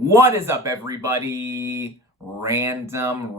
What is up, everybody? Random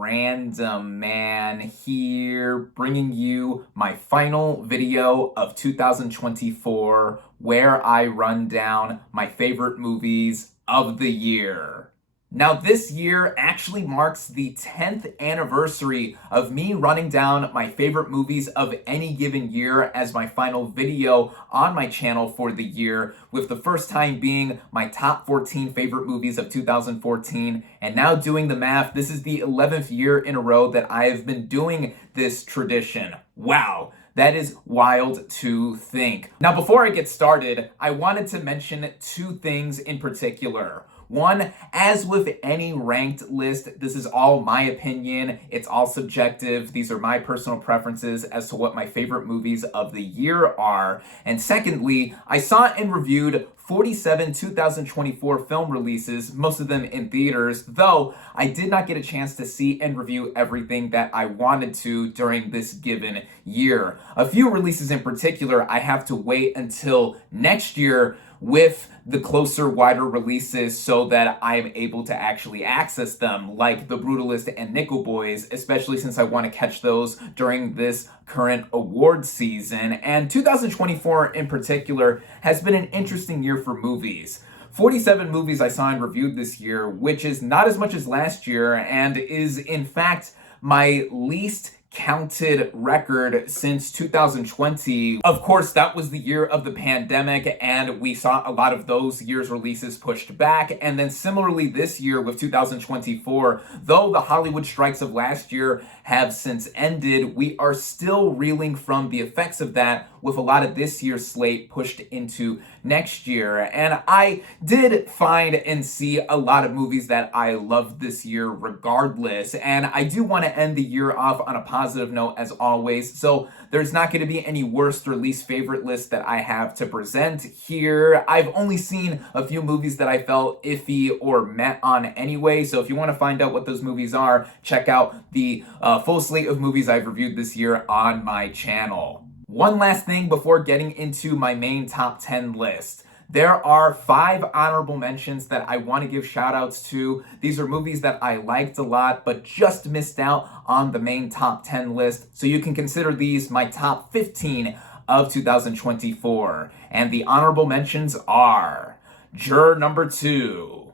Man here, bringing you my final video of 2024, where I run down my favorite movies of the year. Now, this year actually marks the 10th anniversary of me running down my favorite movies of any given year as my final video on my channel for the year, with the first time being my top 14 favorite movies of 2014. And now doing the math, this is the 11th year in a row that I have been doing this tradition. Wow. That is wild to think. Now, before I get started, I wanted to mention two things in particular. One, as with any ranked list, this is all my opinion. It's all subjective. These are my personal preferences as to what my favorite movies of the year are. And secondly, I saw and reviewed 47 2024 film releases, most of them in theaters, though I did not get a chance to see and review everything that I wanted to during this given year. A few releases in particular, I have to wait until next year with the closer, wider releases so that I'm able to actually access them, like The Brutalist and Nickel Boys, especially since I want to catch those during this current award season. And 2024 in particular has been an interesting year for movies. 47 movies I saw and reviewed this year, which is not as much as last year and is in fact my least counted record since 2020. Of course, that was the year of the pandemic, and we saw a lot of those year's releases pushed back. And then similarly this year with 2024, though the Hollywood strikes of last year have since ended, we are still reeling from the effects of that, with a lot of this year's slate pushed into next year. And I did find and see a lot of movies that I loved this year regardless. And I do want to end the year off on a positive note as always. So there's not going to be any worst or least favorite list that I have to present here. I've only seen a few movies that I felt iffy or met on anyway. So if you want to find out what those movies are, check out the full slate of movies I've reviewed this year on my channel. One last thing before getting into my main top 10 list. There are 5 honorable mentions that I want to give shout outs to. These are movies that I liked a lot, but just missed out on the main top 10 list. So you can consider these my top 15 of 2024. And the honorable mentions are Juror Number 2,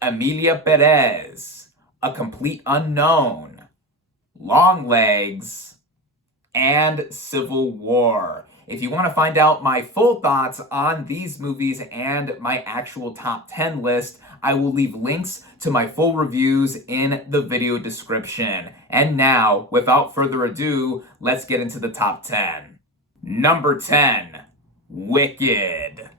Emilia Perez, A Complete Unknown, Longlegs, and Civil War. If you want to find out my full thoughts on these movies and my actual top 10 list, I will leave links to my full reviews in the video description. And now, without further ado, let's get into the top 10. Number 10, Wicked.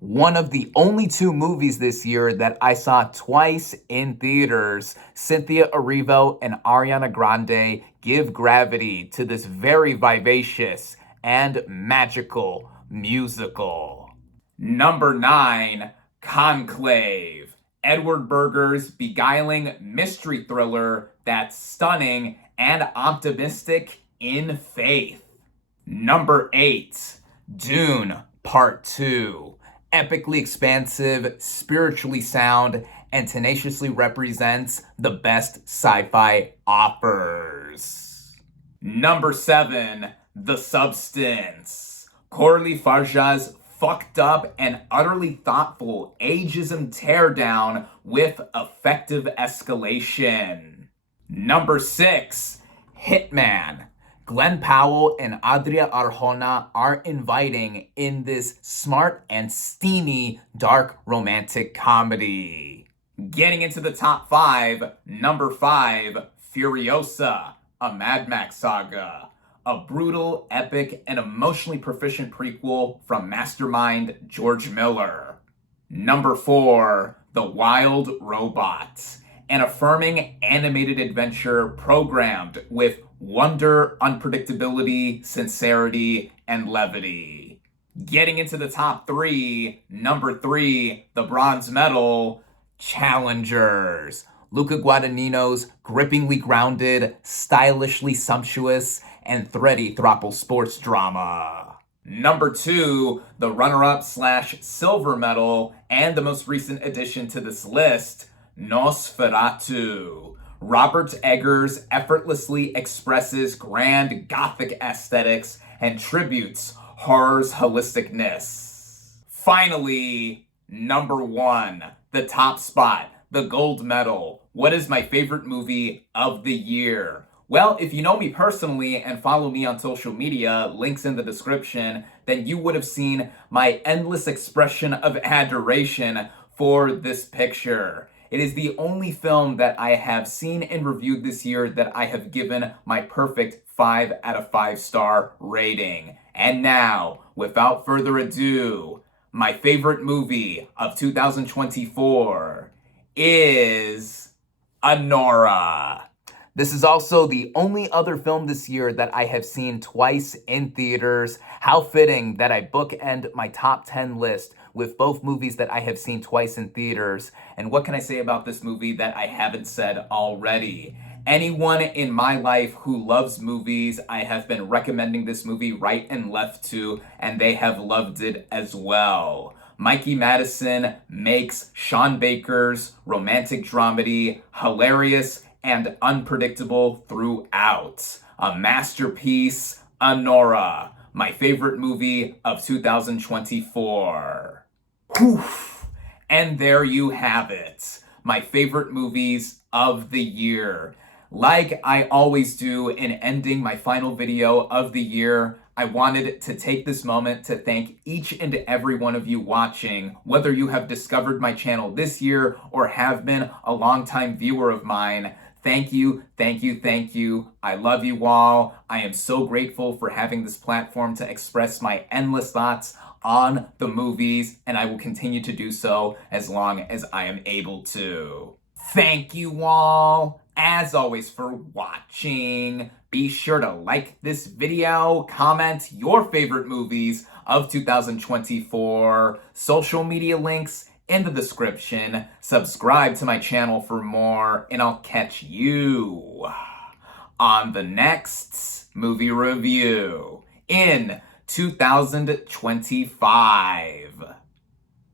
One of the only 2 movies this year that I saw twice in theaters. Cynthia Erivo and Ariana Grande give gravity to this very vivacious and magical musical. Number 9, Conclave. Edward Berger's beguiling mystery thriller that's stunning and optimistic in faith. Number 8, Dune Part 2. Epically expansive, spiritually sound, and tenaciously represents the best sci-fi offers. Number 7, The Substance. Corley Farja's fucked up and utterly thoughtful ageism teardown with effective escalation. Number 6, Hitman. Glenn Powell and Adria Arjona are inviting in this smart and steamy dark romantic comedy. Getting into the top 5, number 5, Furiosa, a Mad Max saga. A brutal, epic, and emotionally proficient prequel from mastermind George Miller. Number 4, The Wild Robot. An affirming animated adventure programmed with wonder, unpredictability, sincerity, and levity. Getting into the top 3, number 3, The Bronze Medal, Challengers. Luca Guadagnino's grippingly grounded, stylishly sumptuous, and thready throuple sports drama. Number 2, the runner-up / silver medal, and the most recent addition to this list, Nosferatu. Robert Eggers effortlessly expresses grand Gothic aesthetics and tributes horror's holisticness. Finally, number one, the top spot, the gold medal. What is my favorite movie of the year? Well, if you know me personally and follow me on social media, links in the description, then you would have seen my endless expression of adoration for this picture. It is the only film that I have seen and reviewed this year that I have given my perfect 5 out of 5 star rating. And now, without further ado, my favorite movie of 2024 is Anora. This is also the only other film this year that I have seen twice in theaters. How fitting that I bookend my top 10 list with both movies that I have seen twice in theaters. And what can I say about this movie that I haven't said already? Anyone in my life who loves movies, I have been recommending this movie right and left to, and they have loved it as well. Mikey Madison makes Sean Baker's romantic dramedy hilarious and unpredictable throughout. A masterpiece, Anora, my favorite movie of 2024. Whew. And there you have it, my favorite movies of the year. Like I always do in ending my final video of the year, I wanted to take this moment to thank each and every one of you watching, whether you have discovered my channel this year or have been a longtime viewer of mine. Thank you, thank you, thank you. I love you all. I am so grateful for having this platform to express my endless thoughts on the movies, and I will continue to do so as long as I am able to. Thank you all, as always, for watching. Be sure to like this video, comment your favorite movies of 2024, social media links in the description, subscribe to my channel for more, and I'll catch you on the next movie review in 2025.